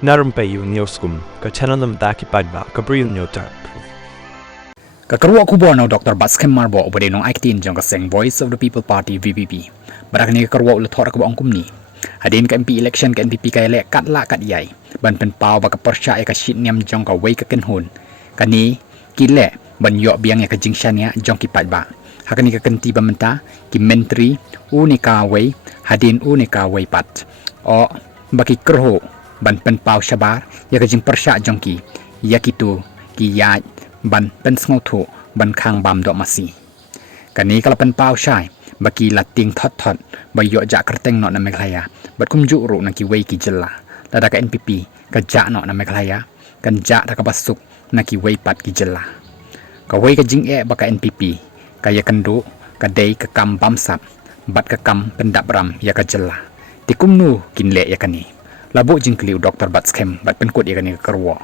Narumpayu Neoskum, Kachananam Daki Padba, Gabriel Newtap. Kakarwa kubo no Dr. Baskem Marbo obade nong actin jong kaseng Voice of the People Party VPP. Barakni kakarwa ulat thor ko angkum ni. Hadin ka MP election ka NPP ka ele kat la kat yai. Ban pen pau ba ka persya e ka shit niam jong ka wei ka ken hun. Kani kile ban yo biang e ka jingshan ya jong ki padba. Hakani ka kenti ba menta ki menteri u ni ka wei hadin u ni ka wei pat. O baki kerho ban pen pau shabar ya ka jing persya jong ki yakitu ki ya ban pen sngotu ban khang bam do masi kani kala pen pau shai baki lating thot thot ba yo ja kerteng no na meglaya bat kum ju ru na ki wei ki jella lada ka NPP ka ja no na meglaya kan ja da ka basuk na ki wei pat ki jella ka wei ka jing e ba ka NPP ka ya kandu ka dei ka kam bam sap bat ka kam pendap ram ya ka jella tikum nu kin le ya kani labu jing kliu Dr. Baskem bat pen kut ya kani ka kerwa